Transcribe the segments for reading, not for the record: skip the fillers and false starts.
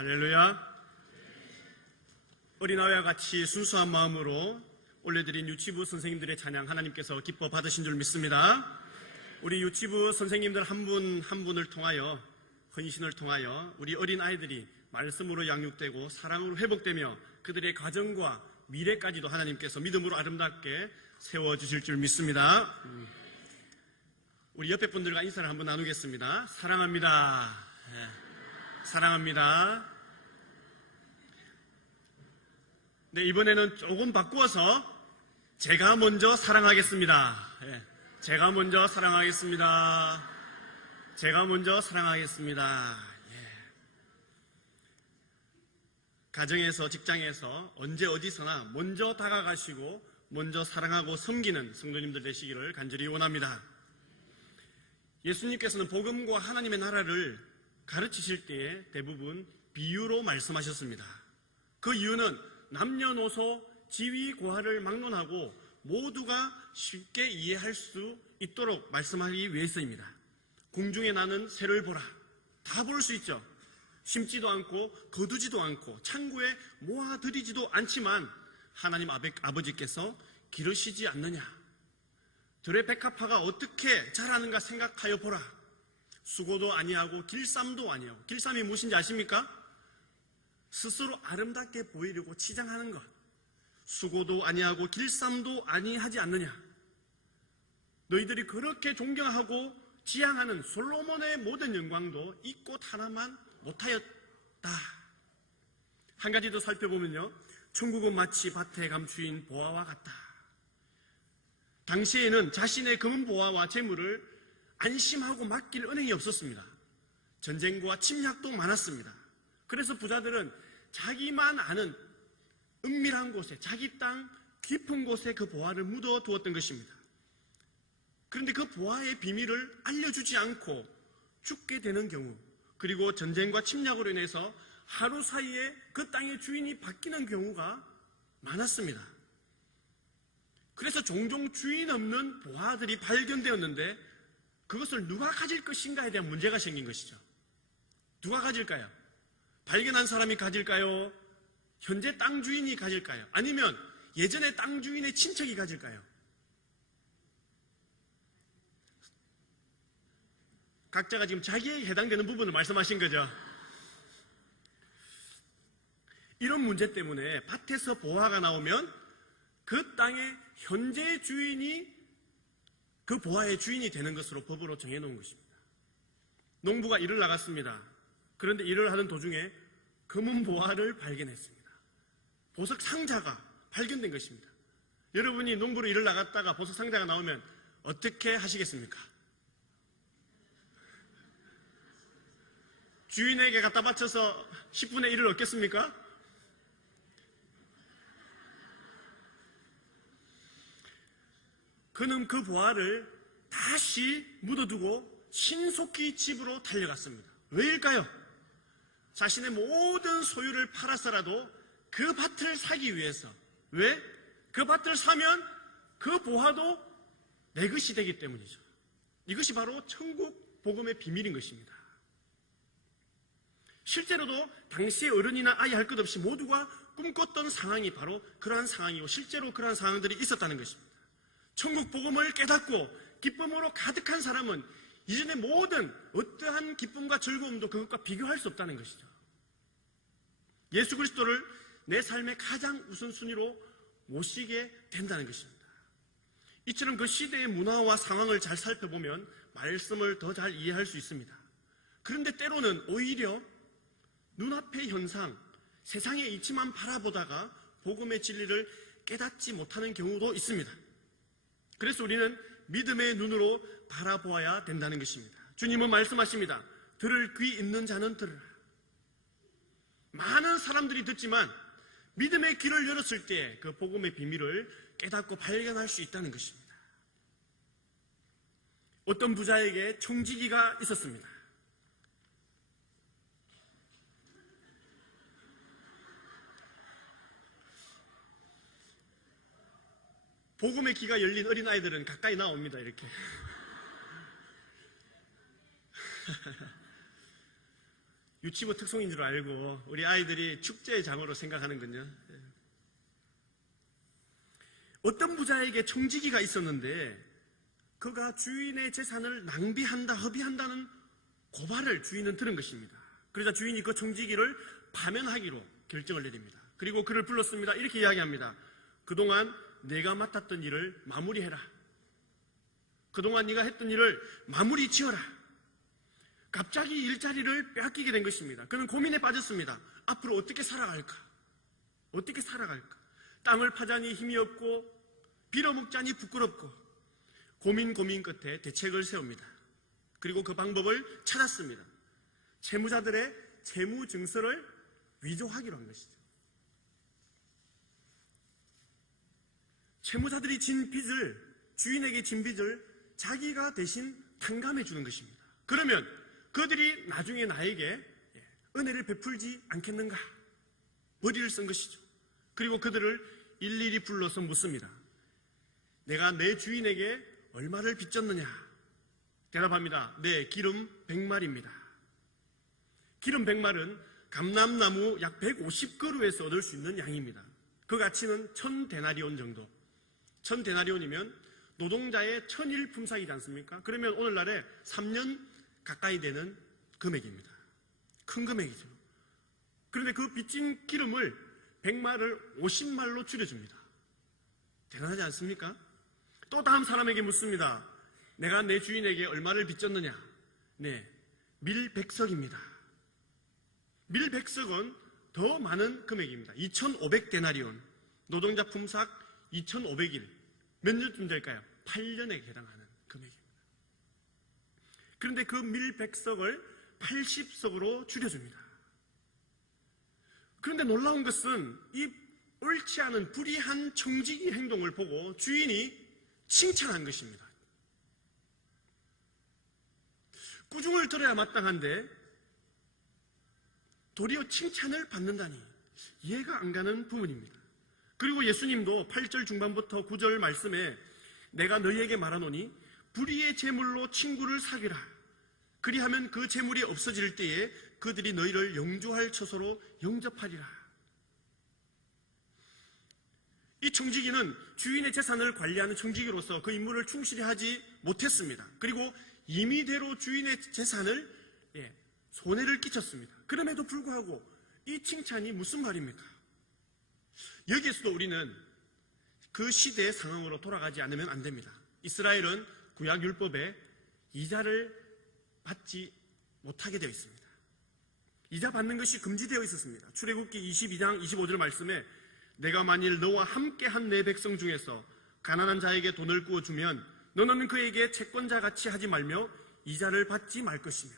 할렐루야. 어린아이와 같이 순수한 마음으로 올려드린 유치부 선생님들의 찬양 하나님께서 기뻐 받으신 줄 믿습니다. 우리 유치부 선생님들 한 분 한 분을 통하여, 헌신을 통하여 우리 어린아이들이 말씀으로 양육되고 사랑으로 회복되며 그들의 가정과 미래까지도 하나님께서 믿음으로 아름답게 세워주실 줄 믿습니다. 우리 옆에 분들과 인사를 한번 나누겠습니다. 사랑합니다. 사랑합니다. 네, 이번에는 조금 바꾸어서 제가 먼저 사랑하겠습니다. 제가 먼저 사랑하겠습니다. 제가 먼저 사랑하겠습니다. 가정에서, 직장에서, 언제 어디서나 먼저 다가가시고 먼저 사랑하고 섬기는 성도님들 되시기를 간절히 원합니다. 예수님께서는 복음과 하나님의 나라를 가르치실 때에 대부분 비유로 말씀하셨습니다. 그 이유는 남녀노소, 지위, 고하를 막론하고 모두가 쉽게 이해할 수 있도록 말씀하기 위해서입니다. 공중에 나는 새를 보라. 다 볼 수 있죠. 심지도 않고 거두지도 않고 창고에 모아들이지도 않지만 하나님 아버지께서 기르시지 않느냐. 들의 백합화가 어떻게 자라는가 생각하여 보라. 수고도 아니하고 길쌈도 아니하고. 길쌈이 무엇인지 아십니까? 스스로 아름답게 보이려고 치장하는 것. 수고도 아니하고 길쌈도 아니하지 않느냐. 너희들이 그렇게 존경하고 지향하는 솔로몬의 모든 영광도 이 꽃 하나만 못하였다. 한 가지 더 살펴보면요, 천국은 마치 밭에 감추인 보화와 같다. 당시에는 자신의 금은 보화와 재물을 안심하고 맡길 은행이 없었습니다. 전쟁과 침략도 많았습니다. 그래서 부자들은 자기만 아는 은밀한 곳에, 자기 땅 깊은 곳에 그 보화를 묻어두었던 것입니다. 그런데 그 보화의 비밀을 알려주지 않고 죽게 되는 경우, 그리고 전쟁과 침략으로 인해서 하루 사이에 그 땅의 주인이 바뀌는 경우가 많았습니다. 그래서 종종 주인 없는 보화들이 발견되었는데 그것을 누가 가질 것인가에 대한 문제가 생긴 것이죠. 누가 가질까요? 발견한 사람이 가질까요? 현재 땅 주인이 가질까요? 아니면 예전에 땅 주인의 친척이 가질까요? 각자가 지금 자기에게 해당되는 부분을 말씀하신 거죠. 이런 문제 때문에 밭에서 보화가 나오면 그 땅의 현재 주인이 그 보화의 주인이 되는 것으로 법으로 정해놓은 것입니다. 농부가 일을 나갔습니다. 그런데 일을 하는 도중에 금은 보화를 발견했습니다. 보석 상자가 발견된 것입니다. 여러분이 농부로 일을 나갔다가 보석 상자가 나오면 어떻게 하시겠습니까? 주인에게 갖다 바쳐서 10분의 1을 얻겠습니까? 그는 그 보화를 다시 묻어두고 신속히 집으로 달려갔습니다. 왜일까요? 자신의 모든 소유를 팔아서라도 그 밭을 사기 위해서. 왜? 그 밭을 사면 그 보화도 내 것이 되기 때문이죠. 이것이 바로 천국 복음의 비밀인 것입니다. 실제로도 당시의 어른이나 아이 할 것 없이 모두가 꿈꿨던 상황이 바로 그러한 상황이고 실제로 그러한 상황들이 있었다는 것입니다. 천국 복음을 깨닫고 기쁨으로 가득한 사람은 이전의 모든 어떠한 기쁨과 즐거움도 그것과 비교할 수 없다는 것이죠. 예수 그리스도를 내 삶의 가장 우선순위로 모시게 된다는 것입니다. 이처럼 그 시대의 문화와 상황을 잘 살펴보면 말씀을 더 잘 이해할 수 있습니다. 그런데 때로는 오히려 눈앞의 현상, 세상의 이치만 바라보다가 복음의 진리를 깨닫지 못하는 경우도 있습니다. 그래서 우리는 믿음의 눈으로 바라보아야 된다는 것입니다. 주님은 말씀하십니다. 들을 귀 있는 자는 들으라. 많은 사람들이 듣지만 믿음의 귀를 열었을 때 그 복음의 비밀을 깨닫고 발견할 수 있다는 것입니다. 어떤 부자에게 청지기가 있었습니다. 복음의 귀가 열린 어린아이들은 가까이 나옵니다. 이렇게. 유치부 특송인 줄 알고 우리 아이들이 축제의 장으로 생각하는군요. 어떤 부자에게 청지기가 있었는데 그가 주인의 재산을 낭비한다, 허비한다는 고발을 주인은 들은 것입니다. 그러자 주인이 그 청지기를 파면하기로 결정을 내립니다. 그리고 그를 불렀습니다. 이렇게 이야기합니다. 그동안 내가 맡았던 일을 마무리해라. 그동안 네가 했던 일을 마무리 지어라. 갑자기 일자리를 빼앗기게 된 것입니다. 그는 고민에 빠졌습니다. 앞으로 어떻게 살아갈까? 어떻게 살아갈까? 땅을 파자니 힘이 없고 빌어먹자니 부끄럽고 고민 끝에 대책을 세웁니다. 그리고 그 방법을 찾았습니다. 채무자들의 채무 증서를 위조하기로 한 것이죠. 채무자들이 주인에게 진 빚을 자기가 대신 탕감해 주는 것입니다. 그러면 그들이 나중에 나에게 은혜를 베풀지 않겠는가? 머리를 쓴 것이죠. 그리고 그들을 일일이 불러서 묻습니다. 내가 내 주인에게 얼마를 빚졌느냐? 대답합니다. 네, 기름 100말입니다. 기름 100말은 감람나무 약 150그루에서 얻을 수 있는 양입니다. 그 가치는 1000데나리온 정도. 1000데나리온이면 노동자의 1000일 품삯이지 않습니까? 그러면 오늘날에 3년 가까이 되는 금액입니다. 큰 금액이죠. 그런데 그 빚진 기름을 100말을 50말로 줄여줍니다. 대단하지 않습니까? 또 다음 사람에게 묻습니다. 내가 내 주인에게 얼마를 빚졌느냐? 네, 밀백석입니다. 밀백석은 더 많은 금액입니다. 2500데나리온. 노동자 품삯 2500일. 몇 년쯤 될까요? 8년에 해당하는 금액입니다. 그런데 그 밀백석을 80석으로 줄여줍니다. 그런데 놀라운 것은 이 옳지 않은 불의한 청지기 행동을 보고 주인이 칭찬한 것입니다. 꾸중을 들어야 마땅한데 도리어 칭찬을 받는다니 이해가 안 가는 부분입니다. 그리고 예수님도 8절 중반부터 9절 말씀에 내가 너희에게 말하노니 불의의 재물로 친구를 사귀라. 그리하면 그 재물이 없어질 때에 그들이 너희를 영주할 처소로 영접하리라. 이 청지기는 주인의 재산을 관리하는 청지기로서 그 임무를 충실히 하지 못했습니다. 그리고 임의대로 주인의 재산을 손해를 끼쳤습니다. 그럼에도 불구하고 이 칭찬이 무슨 말입니까? 여기에서도 우리는 그 시대의 상황으로 돌아가지 않으면 안 됩니다. 이스라엘은 구약율법에 이자를 받지 못하게 되어 있습니다. 이자 받는 것이 금지되어 있었습니다. 출애굽기 22장 25절 말씀에 내가 만일 너와 함께한 내 백성 중에서 가난한 자에게 돈을 구워주면 너는 그에게 채권자같이 하지 말며 이자를 받지 말 것이며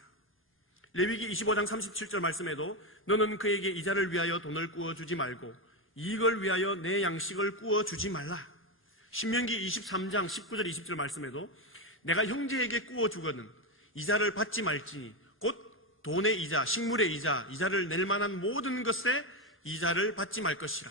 레위기 25장 37절 말씀에도 너는 그에게 이자를 위하여 돈을 구워주지 말고 이익을 위하여 내 양식을 구워주지 말라. 신명기 23장 19절 20절 말씀에도 내가 형제에게 구워주거든 이자를 받지 말지니 곧 돈의 이자, 식물의 이자, 이자를 낼 만한 모든 것에 이자를 받지 말 것이라.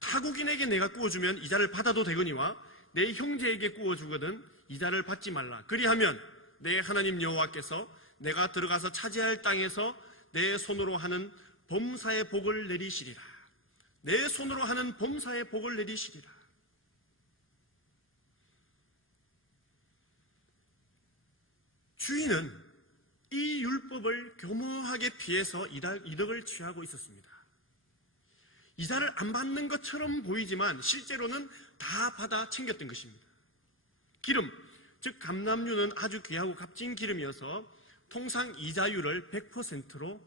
타국인에게 내가 구워주면 이자를 받아도 되거니와 내 형제에게 구워주거든 이자를 받지 말라. 그리하면 내 하나님 여호와께서 내가 들어가서 차지할 땅에서 내 손으로 하는 범사의 복을 내리시리라. 내 손으로 하는 범사의 복을 내리시리라. 주인은 이 율법을 교묘하게 피해서 이득을 취하고 있었습니다. 이자를 안 받는 것처럼 보이지만 실제로는 다 받아 챙겼던 것입니다. 기름, 즉 감람류는 아주 귀하고 값진 기름이어서 통상 이자율을 100%로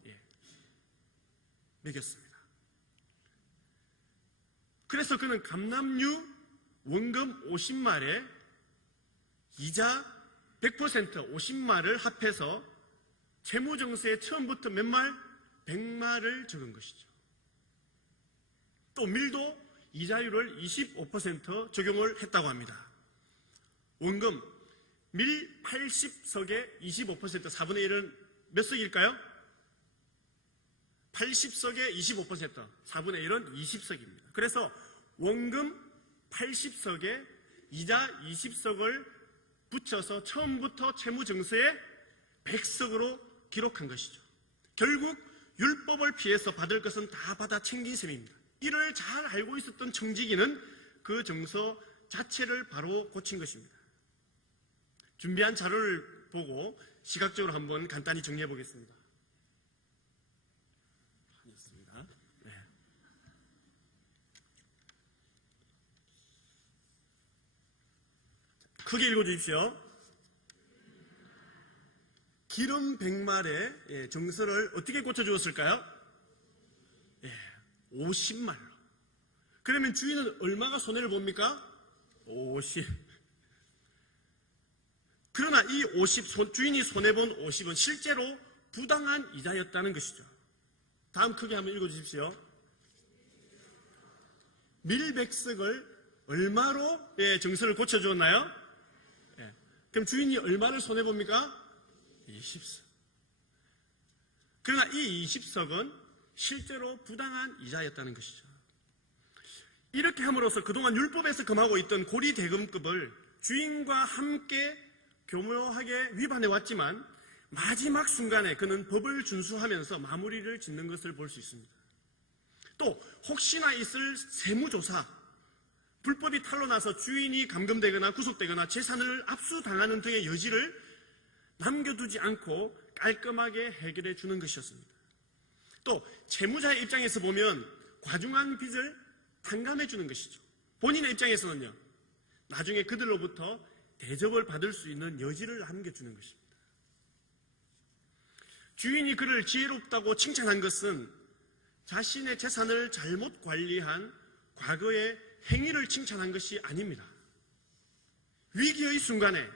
매겼습니다. 그래서 그는 감람류 원금 50말에 이자 100% 50말을 합해서 채무증서에 처음부터 몇 말? 100말을 적은 것이죠. 또 밀도 이자율을 25% 적용을 했다고 합니다. 원금 밀 80석에 25% 4분의 1은 몇 석일까요? 80석에 25% 4분의 1은 20석입니다. 그래서 원금 80석에 이자 20석을 붙여서 처음부터 채무증서에 100석으로 기록한 것이죠. 결국 율법을 피해서 받을 것은 다 받아 챙긴 셈입니다. 이를 잘 알고 있었던 청지기는 그 정서 자체를 바로 고친 것입니다. 준비한 자료를 보고 시각적으로 한번 간단히 정리해 보겠습니다. 네. 크게 읽어주십시오. 기름 100말의 정서를 어떻게 고쳐주었을까요? 50말로. 그러면 주인은 얼마가 손해를 봅니까? 50. 그러나 이 50, 주인이 손해본 50은 실제로 부당한 이자였다는 것이죠. 다음 크게 한번 읽어주십시오. 밀백석을 얼마로 정서를 고쳐주었나요? 그럼 주인이 얼마를 손해봅니까? 20석. 그러나 이 20석은 실제로 부당한 이자였다는 것이죠. 이렇게 함으로써 그동안 율법에서 금하고 있던 고리대금급을 주인과 함께 교묘하게 위반해 왔지만 마지막 순간에 그는 법을 준수하면서 마무리를 짓는 것을 볼 수 있습니다. 또 혹시나 있을 세무조사, 불법이 탄로나서 주인이 감금되거나 구속되거나 재산을 압수당하는 등의 여지를 남겨두지 않고 깔끔하게 해결해 주는 것이었습니다. 또 채무자의 입장에서 보면 과중한 빚을 탕감해 주는 것이죠. 본인의 입장에서는요, 나중에 그들로부터 대접을 받을 수 있는 여지를 남겨주는 것입니다. 주인이 그를 지혜롭다고 칭찬한 것은 자신의 재산을 잘못 관리한 과거의 행위를 칭찬한 것이 아닙니다. 위기의 순간에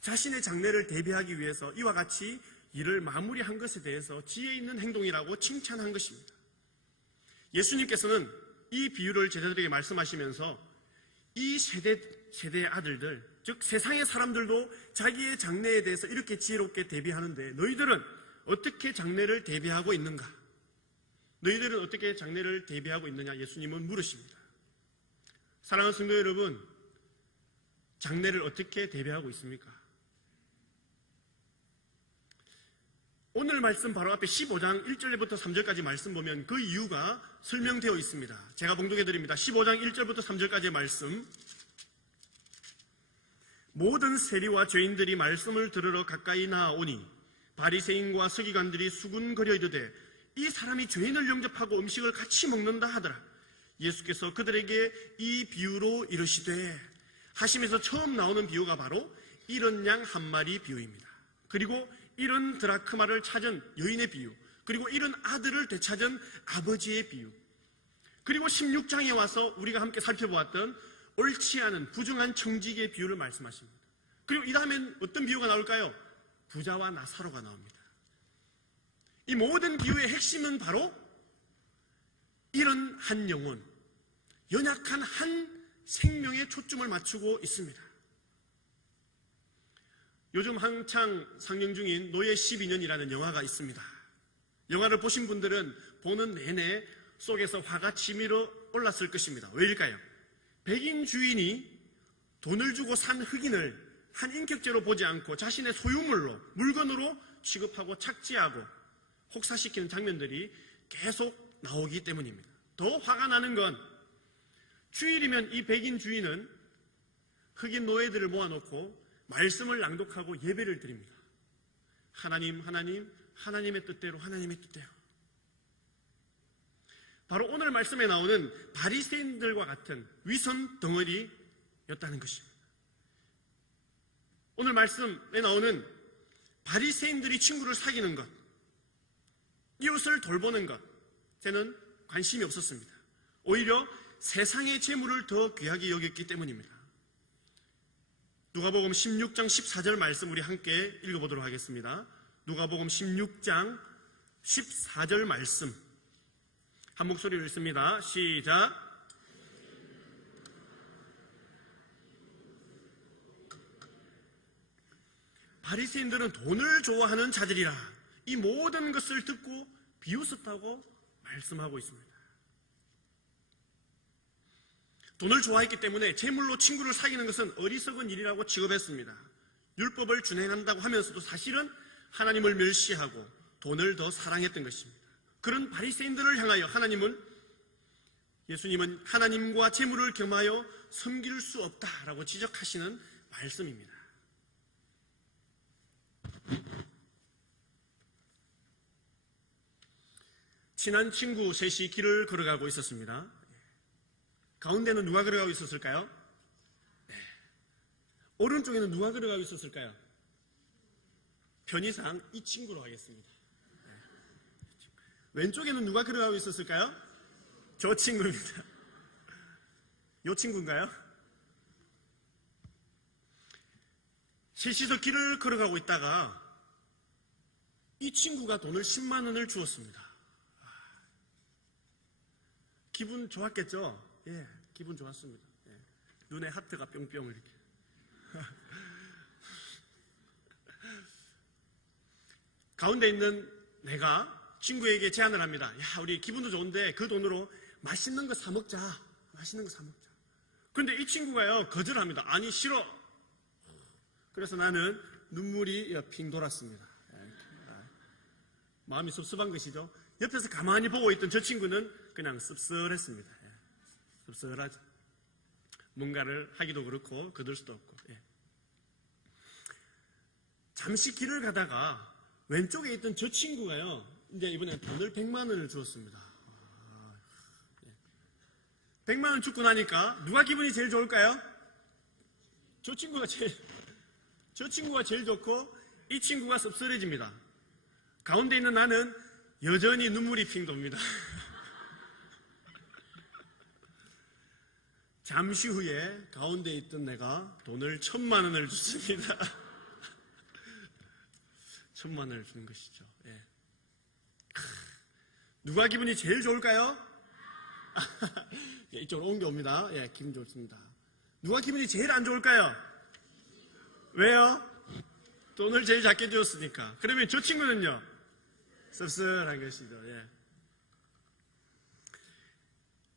자신의 장래를 대비하기 위해서 이와 같이 일을 마무리한 것에 대해서 지혜 있는 행동이라고 칭찬한 것입니다. 예수님께서는 이 비유를 제자들에게 말씀하시면서 이 세대의 아들들, 즉 세상의 사람들도 자기의 장래에 대해서 이렇게 지혜롭게 대비하는데 너희들은 어떻게 장래를 대비하고 있는가? 너희들은 어떻게 장래를 대비하고 있느냐? 예수님은 물으십니다. 사랑하는 성도 여러분, 장래를 어떻게 대비하고 있습니까? 오늘 말씀 바로 앞에 15장 1절부터 3절까지 말씀 보면 그 이유가 설명되어 있습니다. 제가 봉독해 드립니다. 15장 1절부터 3절까지의 말씀. 모든 세리와 죄인들이 말씀을 들으러 가까이 나아오니 바리새인과 서기관들이 수군거려 이르되 이 사람이 죄인을 영접하고 음식을 같이 먹는다 하더라. 예수께서 그들에게 이 비유로 이르시되 하시면서 처음 나오는 비유가 바로 이런 양 한 마리 비유입니다. 그리고 이런 드라크마를 찾은 여인의 비유, 그리고 이런 아들을 되찾은 아버지의 비유, 그리고 16장에 와서 우리가 함께 살펴보았던 옳지 않은 부정한 청지기의 비유를 말씀하십니다. 그리고 이 다음엔 어떤 비유가 나올까요? 부자와 나사로가 나옵니다. 이 모든 비유의 핵심은 바로 이런 한 영혼, 연약한 한 생명에 초점을 맞추고 있습니다. 요즘 한창 상영 중인 노예 12년이라는 영화가 있습니다. 영화를 보신 분들은 보는 내내 속에서 화가 치밀어 올랐을 것입니다. 왜일까요? 백인 주인이 돈을 주고 산 흑인을 한 인격죄로 보지 않고 자신의 소유물로, 물건으로 취급하고 착취하고 혹사시키는 장면들이 계속 나오기 때문입니다. 더 화가 나는 건 주일이면 이 백인 주인은 흑인 노예들을 모아놓고 말씀을 낭독하고 예배를 드립니다. 하나님, 하나님, 하나님의 뜻대로, 하나님의 뜻대로. 바로 오늘 말씀에 나오는 바리새인들과 같은 위선 덩어리였다는 것입니다. 오늘 말씀에 나오는 바리새인들이 친구를 사귀는 것, 이웃을 돌보는 것, 저는 관심이 없었습니다. 오히려 세상의 재물을 더 귀하게 여겼기 때문입니다. 누가복음 16장 14절 말씀 우리 함께 읽어보도록 하겠습니다. 누가복음 16장 14절 말씀 한 목소리로 읽습니다. 시작. 바리새인들은 돈을 좋아하는 자들이라 이 모든 것을 듣고 비웃었다고 말씀하고 있습니다. 돈을 좋아했기 때문에 재물로 친구를 사귀는 것은 어리석은 일이라고 취급했습니다. 율법을 준행한다고 하면서도 사실은 하나님을 멸시하고 돈을 더 사랑했던 것입니다. 그런 바리새인들을 향하여 예수님은 하나님과 재물을 겸하여 섬길 수 없다라고 지적하시는 말씀입니다. 친한 친구 셋이 길을 걸어가고 있었습니다. 가운데는 누가 걸어가고 있었을까요? 네. 오른쪽에는 누가 걸어가고 있었을까요? 편의상 이 친구로 하겠습니다. 네. 왼쪽에는 누가 걸어가고 있었을까요? 저 친구입니다. 요 친구인가요? 셋이서 길을 걸어가고 있다가 이 친구가 돈을 10만 원을 주었습니다. 기분 좋았겠죠? 예, 기분 좋았습니다. 예, 눈에 하트가 뿅뿅 이렇게. 가운데 있는 내가 친구에게 제안을 합니다. 야, 우리 기분도 좋은데 그 돈으로 맛있는 거 사 먹자. 맛있는 거 사 먹자. 그런데 이 친구가요, 거절합니다. 아니, 싫어. 그래서 나는 눈물이 핑 돌았습니다. 마음이 섭섭한 것이죠. 옆에서 가만히 보고 있던 저 친구는 그냥 씁쓸했습니다. 씁쓸하죠. 뭔가를 하기도 그렇고 거둘 수도 없고. 잠시 길을 가다가 왼쪽에 있던 저 친구가요, 이제 이번엔 돈을 100만 원을 주었습니다. 100만 원 주고 나니까 누가 기분이 제일 좋을까요? 저 친구가 제일 좋고 이 친구가 씁쓸해집니다. 가운데 있는 나는 여전히 눈물이 핑 돕니다. 잠시 후에 가운데 있던 내가 돈을 1000만 원을 줬습니다. 1000만 원을 주는 것이죠. 예. 누가 기분이 제일 좋을까요? 예, 이쪽으로 옮겨옵니다. 예, 기분 좋습니다. 누가 기분이 제일 안 좋을까요? 왜요? 돈을 제일 작게 주었으니까. 그러면 저 친구는요? 씁쓸한 것이죠. 예.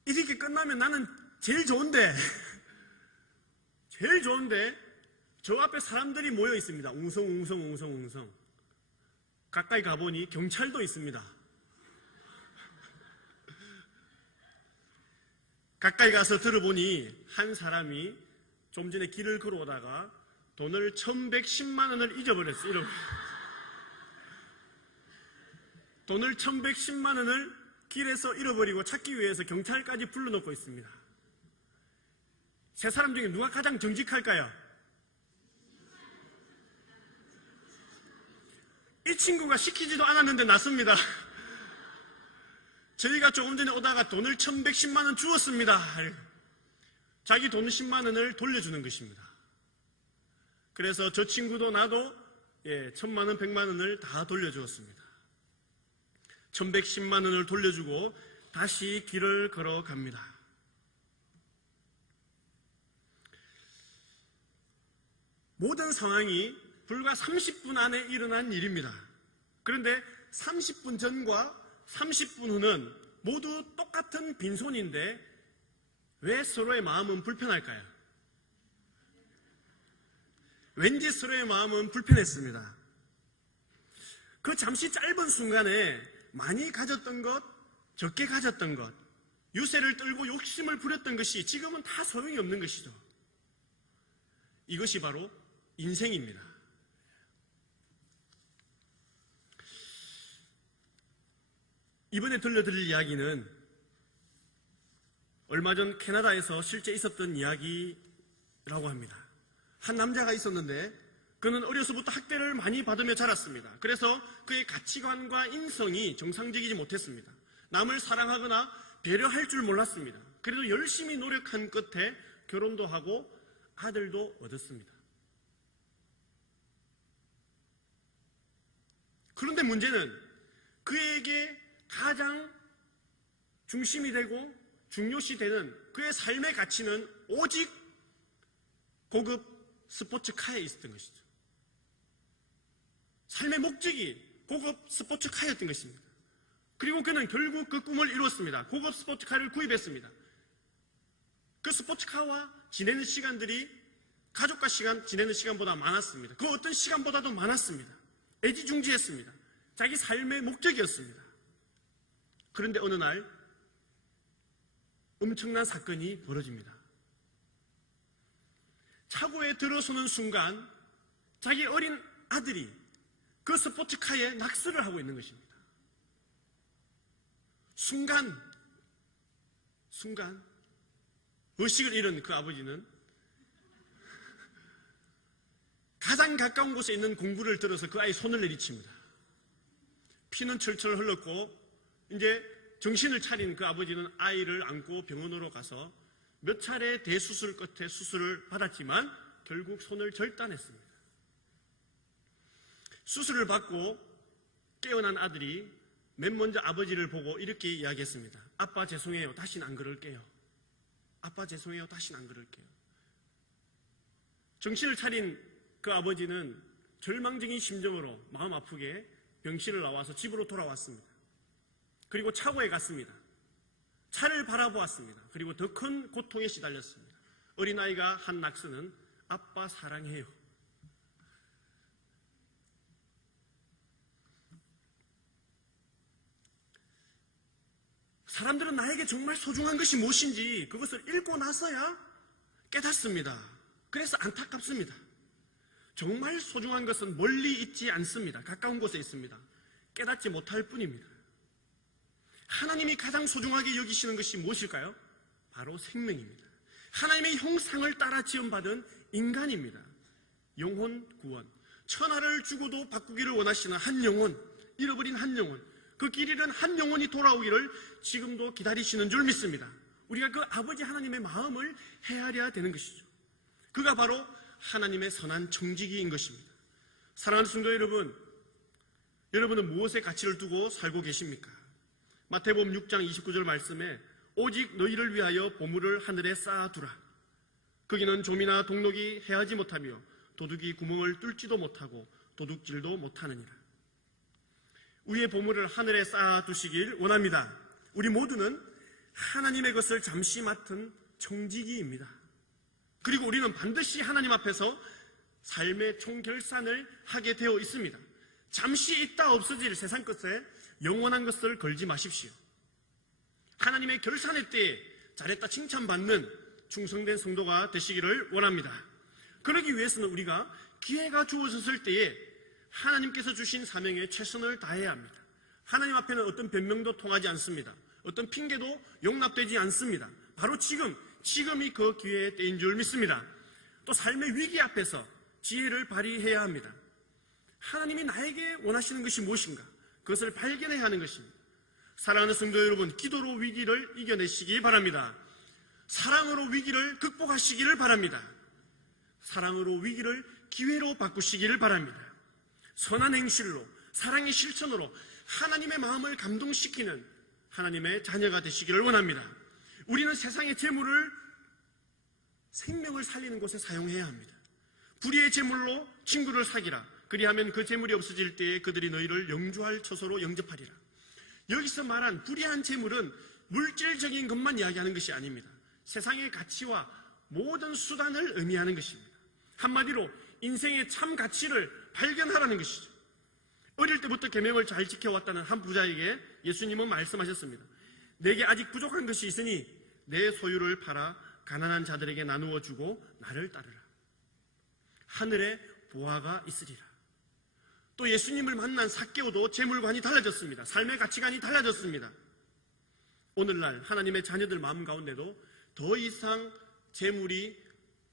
이렇게 끝나면 나는 제일 좋은데 저 앞에 사람들이 모여 있습니다. 웅성웅성. 가까이 가보니 경찰도 있습니다. 가까이 가서 들어보니 한 사람이 좀 전에 길을 걸어오다가 돈을 1110만 원을 잊어버렸어요. 돈을 1110만 원을 길에서 잃어버리고 찾기 위해서 경찰까지 불러놓고 있습니다. 세 사람 중에 누가 가장 정직할까요? 이 친구가 시키지도 않았는데 났습니다. 저희가 조금 전에 오다가 돈을 1110만 원 주었습니다. 자기 돈 10만 원을 돌려주는 것입니다. 그래서 저 친구도 나도 1000만 원, 100만 원을 다 돌려주었습니다. 1110만 원을 돌려주고 다시 길을 걸어갑니다. 모든 상황이 불과 30분 안에 일어난 일입니다. 그런데 30분 전과 30분 후는 모두 똑같은 빈손인데 왜 서로의 마음은 불편할까요? 왠지 서로의 마음은 불편했습니다. 그 잠시 짧은 순간에 많이 가졌던 것, 적게 가졌던 것, 유세를 떨고 욕심을 부렸던 것이 지금은 다 소용이 없는 것이죠. 이것이 바로 인생입니다. 이번에 들려드릴 이야기는 얼마 전 캐나다에서 실제 있었던 이야기라고 합니다. 한 남자가 있었는데 그는 어려서부터 학대를 많이 받으며 자랐습니다. 그래서 그의 가치관과 인성이 정상적이지 못했습니다. 남을 사랑하거나 배려할 줄 몰랐습니다. 그래도 열심히 노력한 끝에 결혼도 하고 아들도 얻었습니다. 그런데 문제는 그에게 가장 중심이 되고 중요시 되는 그의 삶의 가치는 오직 고급 스포츠카에 있었던 것이죠. 삶의 목적이 고급 스포츠카였던 것입니다. 그리고 그는 결국 그 꿈을 이루었습니다. 고급 스포츠카를 구입했습니다. 그 스포츠카와 지내는 시간들이 가족과 지내는 시간보다 많았습니다. 그 어떤 시간보다도 많았습니다. 애지중지했습니다. 자기 삶의 목적이었습니다. 그런데 어느 날 엄청난 사건이 벌어집니다. 차고에 들어서는 순간 자기 어린 아들이 그 스포츠카에 낙서를 하고 있는 것입니다. 순간 의식을 잃은 그 아버지는 가장 가까운 곳에 있는 공구를 들어서 그 아이 손을 내리칩니다. 피는 철철 흘렀고 이제 정신을 차린 그 아버지는 아이를 안고 병원으로 가서 몇 차례 대수술 끝에 수술을 받았지만 결국 손을 절단했습니다. 수술을 받고 깨어난 아들이 맨 먼저 아버지를 보고 이렇게 이야기했습니다. 아빠 죄송해요. 다시는 안 그럴게요. 아빠 죄송해요. 다시는 안 그럴게요. 정신을 차린 그 아버지는 절망적인 심정으로 마음 아프게 병실을 나와서 집으로 돌아왔습니다. 그리고 차고에 갔습니다. 차를 바라보았습니다. 그리고 더 큰 고통에 시달렸습니다. 어린아이가 한 낙서는 아빠 사랑해요. 사람들은 나에게 정말 소중한 것이 무엇인지 그것을 읽고 나서야 깨닫습니다. 그래서 안타깝습니다. 정말 소중한 것은 멀리 있지 않습니다. 가까운 곳에 있습니다. 깨닫지 못할 뿐입니다. 하나님이 가장 소중하게 여기시는 것이 무엇일까요? 바로 생명입니다. 하나님의 형상을 따라 지음받은 인간입니다. 영혼 구원, 천하를 주고도 바꾸기를 원하시는 한 영혼, 잃어버린 한 영혼, 그 길 잃은 한 영혼이 돌아오기를 지금도 기다리시는 줄 믿습니다. 우리가 그 아버지 하나님의 마음을 헤아려야 되는 것이죠. 그가 바로 하나님의 선한 청지기인 것입니다. 사랑하는 성도 여러분, 여러분은 무엇에 가치를 두고 살고 계십니까? 마태복음 6장 29절 말씀에 오직 너희를 위하여 보물을 하늘에 쌓아두라. 거기는 좀이나 동록이 해하지 못하며 도둑이 구멍을 뚫지도 못하고 도둑질도 못하느니라. 위의 보물을 하늘에 쌓아두시길 원합니다. 우리 모두는 하나님의 것을 잠시 맡은 청지기입니다. 그리고 우리는 반드시 하나님 앞에서 삶의 총결산을 하게 되어 있습니다. 잠시 있다 없어질 세상 것에 영원한 것을 걸지 마십시오. 하나님의 결산의 때에 잘했다 칭찬받는 충성된 성도가 되시기를 원합니다. 그러기 위해서는 우리가 기회가 주어졌을 때에 하나님께서 주신 사명에 최선을 다해야 합니다. 하나님 앞에는 어떤 변명도 통하지 않습니다. 어떤 핑계도 용납되지 않습니다. 바로 지금이 그 기회의 때인 줄 믿습니다. 또 삶의 위기 앞에서 지혜를 발휘해야 합니다. 하나님이 나에게 원하시는 것이 무엇인가? 그것을 발견해야 하는 것입니다. 사랑하는 성도 여러분, 기도로 위기를 이겨내시기 바랍니다. 사랑으로 위기를 극복하시기를 바랍니다. 사랑으로 위기를 기회로 바꾸시기를 바랍니다. 선한 행실로, 사랑의 실천으로 하나님의 마음을 감동시키는 하나님의 자녀가 되시기를 원합니다. 우리는 세상의 재물을 생명을 살리는 곳에 사용해야 합니다. 불의의 재물로 친구를 사귀라. 그리하면 그 재물이 없어질 때에 그들이 너희를 영주할 처소로 영접하리라. 여기서 말한 불의한 재물은 물질적인 것만 이야기하는 것이 아닙니다. 세상의 가치와 모든 수단을 의미하는 것입니다. 한마디로 인생의 참 가치를 발견하라는 것이죠. 어릴 때부터 계명을 잘 지켜왔다는 한 부자에게 예수님은 말씀하셨습니다. 내게 아직 부족한 것이 있으니 내 소유를 팔아 가난한 자들에게 나누어 주고 나를 따르라. 하늘에 보화가 있으리라. 또 예수님을 만난 삭개오도 재물관이 달라졌습니다. 삶의 가치관이 달라졌습니다. 오늘날 하나님의 자녀들 마음 가운데도 더 이상 재물이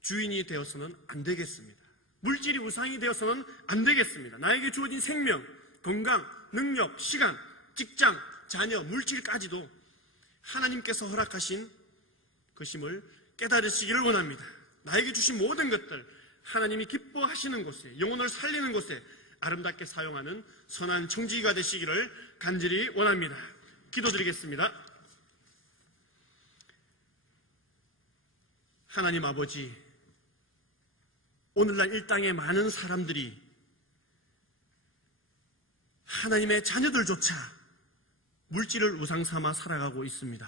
주인이 되어서는 안 되겠습니다. 물질이 우상이 되어서는 안 되겠습니다. 나에게 주어진 생명, 건강, 능력, 시간, 직장, 자녀, 물질까지도 하나님께서 허락하신 것임을 깨달으시기를 원합니다. 나에게 주신 모든 것들 하나님이 기뻐하시는 곳에, 영혼을 살리는 곳에 아름답게 사용하는 선한 청지기가 되시기를 간절히 원합니다. 기도드리겠습니다. 하나님 아버지, 오늘날 이 땅에 많은 사람들이 하나님의 자녀들조차 물질을 우상 삼아 살아가고 있습니다.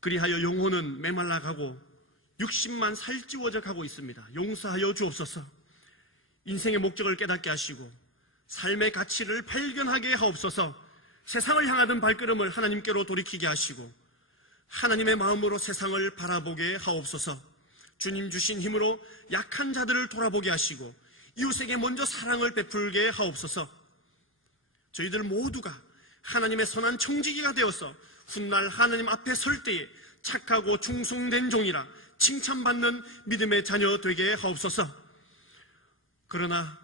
그리하여 영혼은 메말라가고 육신만 살찌워져 가고 있습니다. 용서하여 주옵소서. 인생의 목적을 깨닫게 하시고 삶의 가치를 발견하게 하옵소서. 세상을 향하던 발걸음을 하나님께로 돌이키게 하시고 하나님의 마음으로 세상을 바라보게 하옵소서. 주님 주신 힘으로 약한 자들을 돌아보게 하시고 이웃에게 먼저 사랑을 베풀게 하옵소서. 저희들 모두가 하나님의 선한 청지기가 되어서 훗날 하나님 앞에 설 때에 착하고 충성된 종이라 칭찬받는 믿음의 자녀 되게 하옵소서. 그러나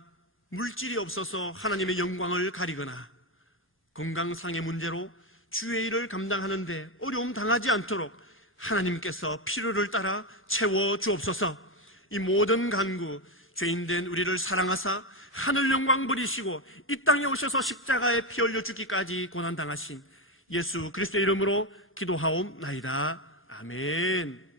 물질이 없어서 하나님의 영광을 가리거나 건강상의 문제로 주의 일을 감당하는데 어려움 당하지 않도록 하나님께서 필요를 따라 채워 주옵소서. 이 모든 간구 죄인된 우리를 사랑하사 하늘 영광 버리시고 이 땅에 오셔서 십자가에 피 흘려 죽기까지 고난당하신 예수 그리스도의 이름으로 기도하옵나이다. 아멘.